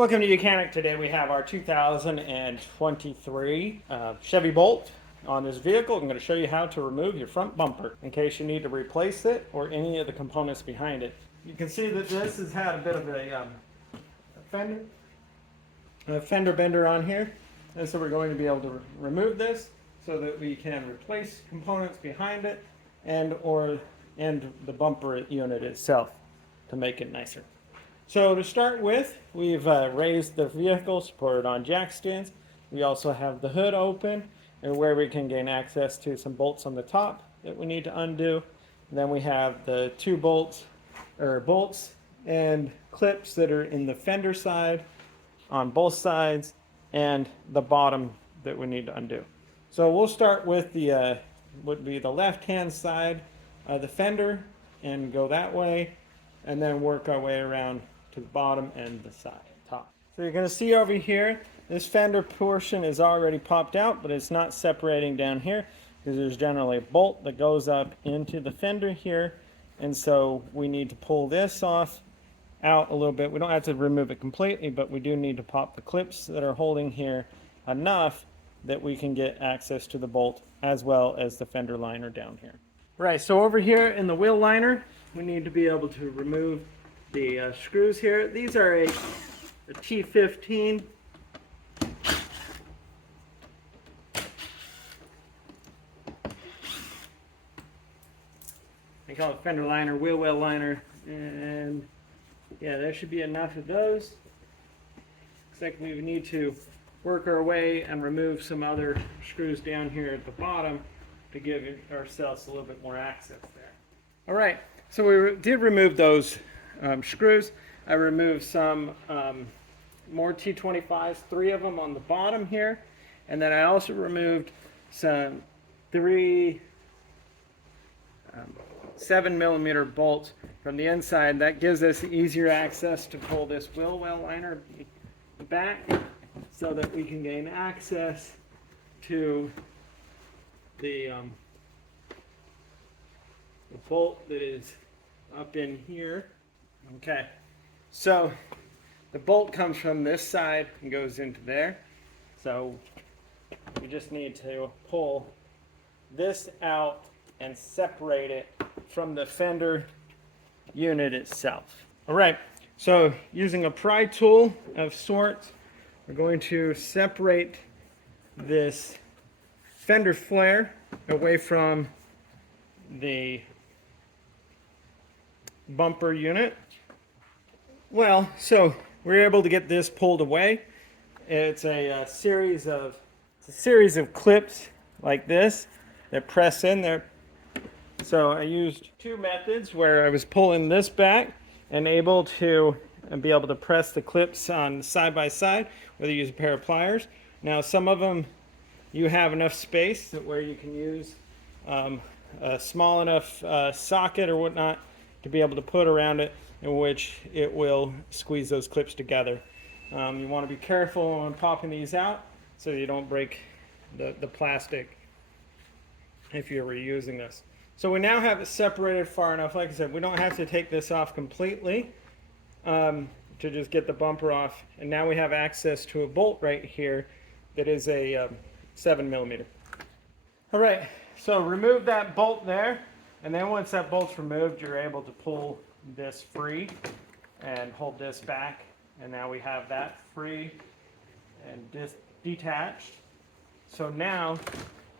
Welcome to Mechanic. Today we have our 2023 Chevy Bolt on this vehicle. I'm going to show you how to remove your front bumper in case you need to replace it or any of the components behind it. You can see that this has had a bit of a fender bender on here, and so we're going to be able to remove this so that we can replace components behind it and the bumper unit itself to make it nicer. So to start with, we've raised the vehicle, supported on jack stands. We also have the hood open and where we can gain access to some bolts on the top that we need to undo. And then we have the two bolts and clips that are in the fender side on both sides and the bottom that we need to undo. So we'll start with the would be the left-hand side of the fender and go that way, and then work our way around to the bottom and the top. So you're going to see over here, this fender portion is already popped out, but it's not separating down here because there's generally a bolt that goes up into the fender here, and so we need to pull this off out a little bit. We don't have to remove it completely, but we do need to pop the clips that are holding here enough that we can get access to the bolt as well as the fender liner down here. Right, so over here in the wheel liner, we need to be able to remove the screws here. These are a T15. They call it fender liner, wheel well liner, and yeah, there should be enough of those. Looks like we need to work our way and remove some other screws down here at the bottom to give ourselves a little bit more access there. All right, so we did remove those screws. I removed some more T25s, 3 of them on the bottom here, and then I also removed some 3 7mm bolts from the inside. That gives us easier access to pull this wheel well liner back so that we can gain access to the bolt that is up in here. Okay, so the bolt comes from this side and goes into there. So we just need to pull this out and separate it from the fender unit itself. All right, so using a pry tool of sorts, we're going to separate this fender flare away from the bumper unit. Well, so we're able to get this pulled away. It's a series of clips like this that press in there. So I used 2 methods where I was pulling this back and able to be able to press the clips on side by side, whether you use a pair of pliers. Now some of them you have enough space that where you can use a small enough socket or whatnot to be able to put around it, in which it will squeeze those clips together. You want to be careful when popping these out so you don't break the plastic if you're reusing this. So we now have it separated far enough. Like I said, we don't have to take this off completely to just get the bumper off. And now we have access to a bolt right here that is a 7mm. All right, so remove that bolt there. And then once that bolt's removed, you're able to pull this free and hold this back. And now we have that free and detached. So now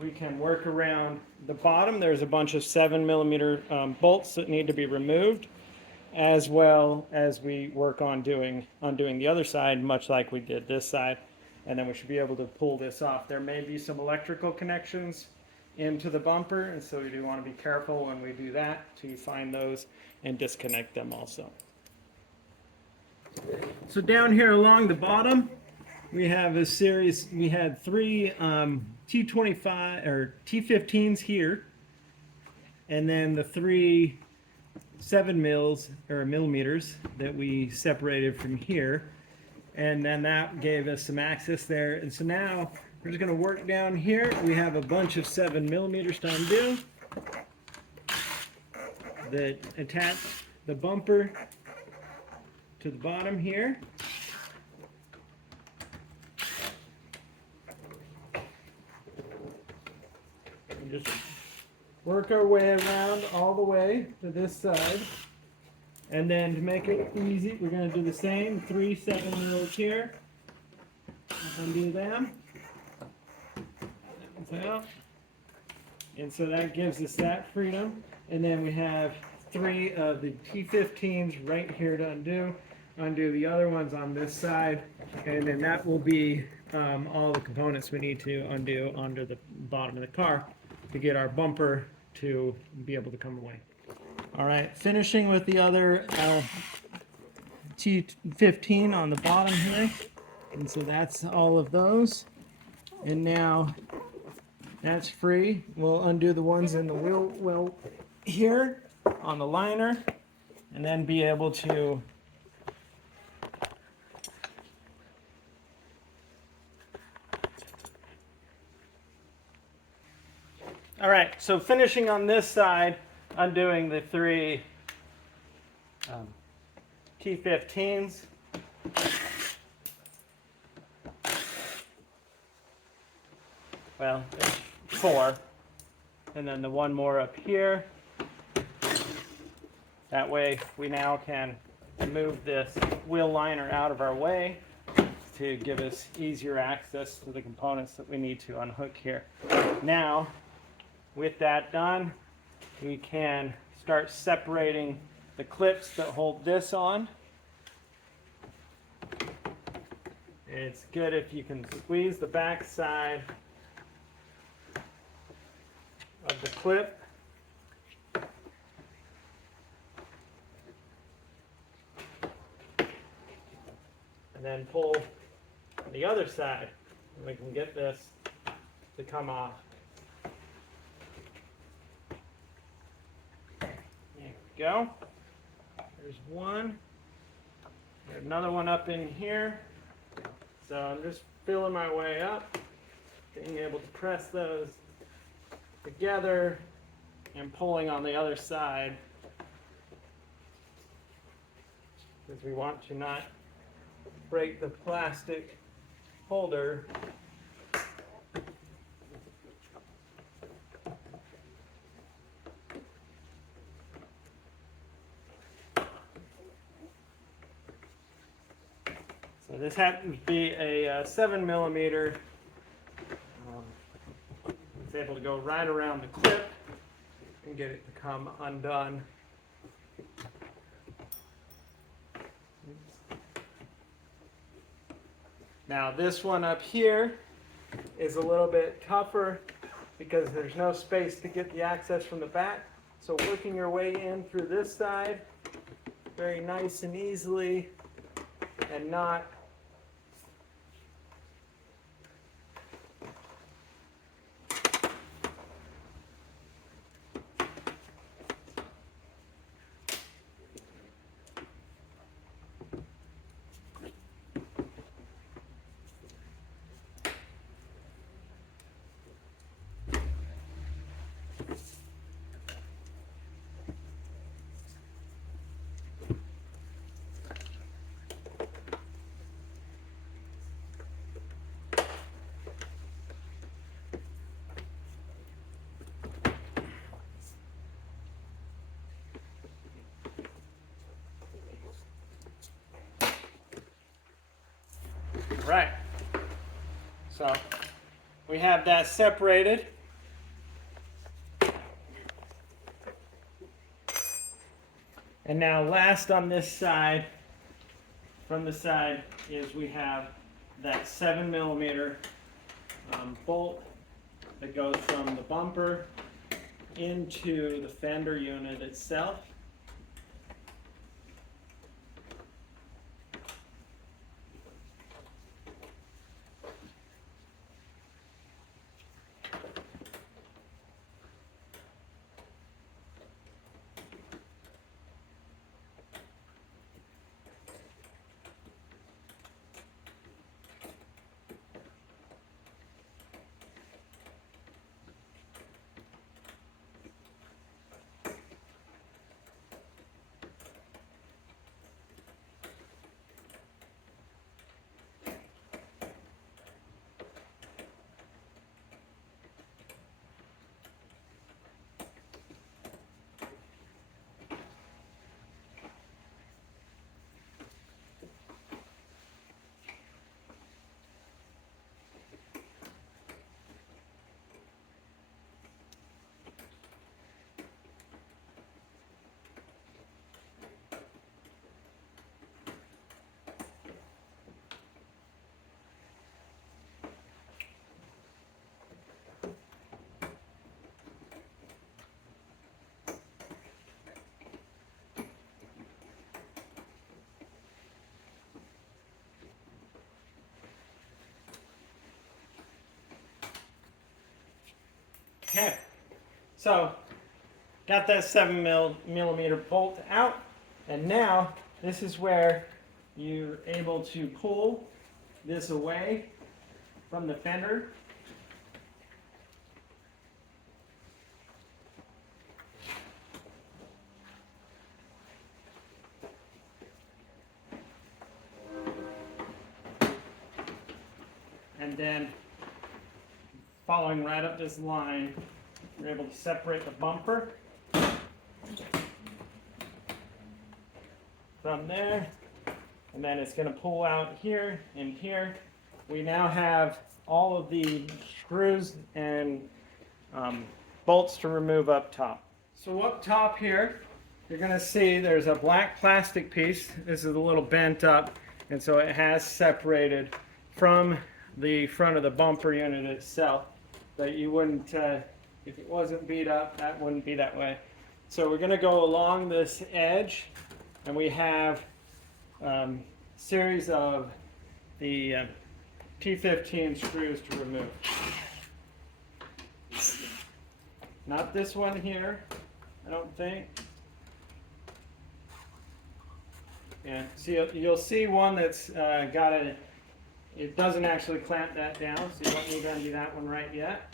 we can work around the bottom. There's a bunch of 7mm bolts that need to be removed, as well as we work on undoing the other side, much like we did this side. And then we should be able to pull this off. There may be some electrical connections into the bumper, and so we do want to be careful when we do that to find those and disconnect them also. So down here along the bottom, we have a series. We had 3 T25 or T15s here, and then the 3 7mm that we separated from here, and then that gave us some access there. And so now we're just going to work down here. We have a bunch of 7mm to undo that attach the bumper to the bottom here. And just work our way around all the way to this side. And then to make it easy, we're going to do the same 3 7-mils here. Undo them. So, and so that gives us that freedom. And then we have 3 of the T15s right here to undo. Undo the other ones on this side. And then that will be all the components we need to undo under the bottom of the car to get our bumper to be able to come away. All right, finishing with the other T15 on the bottom here. And so that's all of those. And now that's free. We'll undo the ones in the wheel well here on the liner and then be able to all right, so finishing on this side, undoing the 3 T15s. Well, 4. And then the one more up here. That way we now can move this wheel liner out of our way to give us easier access to the components that we need to unhook here. Now, with that done, we can start separating the clips that hold this on. It's good if you can squeeze the back side of the clip. And then pull the other side, and we can get this to come off. There we go. There's one. There's another one up in here. So I'm just feeling my way up, being able to press those together and pulling on the other side because we want to not break the plastic holder. So this happens to be a 7mm. It's able to go right around the clip and get it to come undone. Now this one up here is a little bit tougher because there's no space to get the access from the back. So working your way in through this side very nice and easily and not right. So we have that separated. And now last on this side, from the side, is we have that 7mm bolt that goes from the bumper into the fender unit itself. Okay, so got that 7mm bolt out, and now this is where you're able to pull this away from the fender. And then following right up this line, you're able to separate the bumper from there, and then it's going to pull out here and here. We now have all of the screws and bolts to remove up top. So up top here, you're going to see there's a black plastic piece. This is a little bent up, and so it has separated from the front of the bumper unit itself. But you wouldn't, if it wasn't beat up, that wouldn't be that way. So we're going to go along this edge, and we have a series of the T15 screws to remove. Not this one here, I don't think. Yeah, so you'll see one that's got a, it doesn't actually clamp that down, so you don't need to undo that one right yet.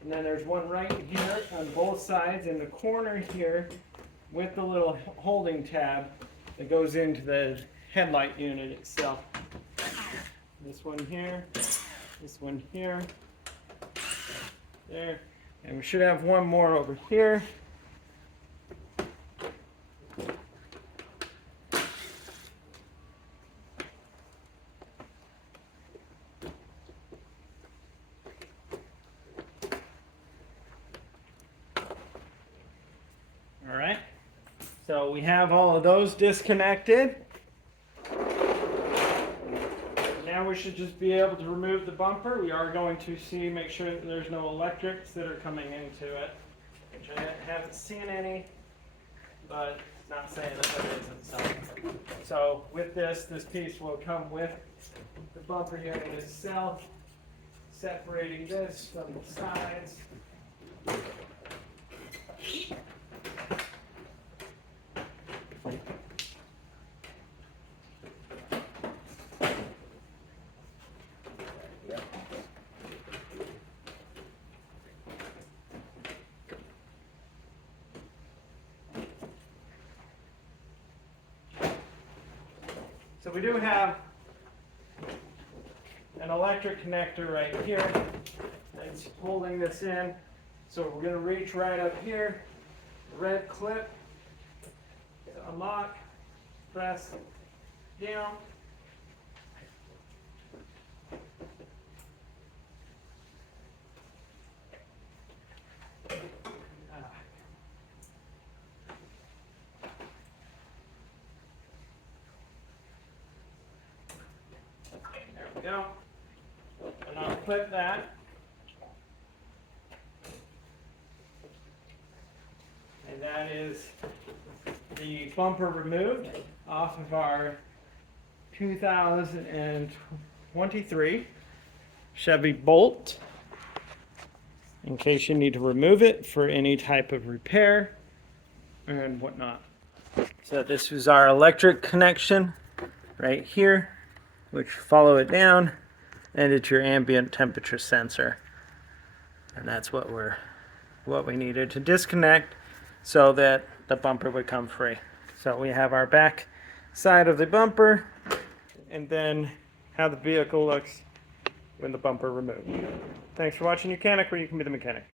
And then there's one right here on both sides in the corner here with the little holding tab that goes into the headlight unit itself. This one here, this one here, there, and we should have one more over here. All right, so we have all of those disconnected. Now we should just be able to remove the bumper. We are going to make sure that there's no electrics that are coming into it, which I haven't seen any, but it's not saying that there isn't. So with this piece will come with the bumper unit itself, separating this from the sides. So we do have an electric connector right here that's holding this in. So we're going to reach right up here, red clip, unlock, press down. There we go. And I'll clip that. And that is the bumper removed off of our 2023 Chevy Bolt, in case you need to remove it for any type of repair and whatnot. So this is our electric connection right here, which follow it down, and it's your ambient temperature sensor. And that's what we needed to disconnect so that the bumper would come free. So we have our back side of the bumper, and then how the vehicle looks when the bumper removed. Thanks for watching Mechanic, where you can be the mechanic.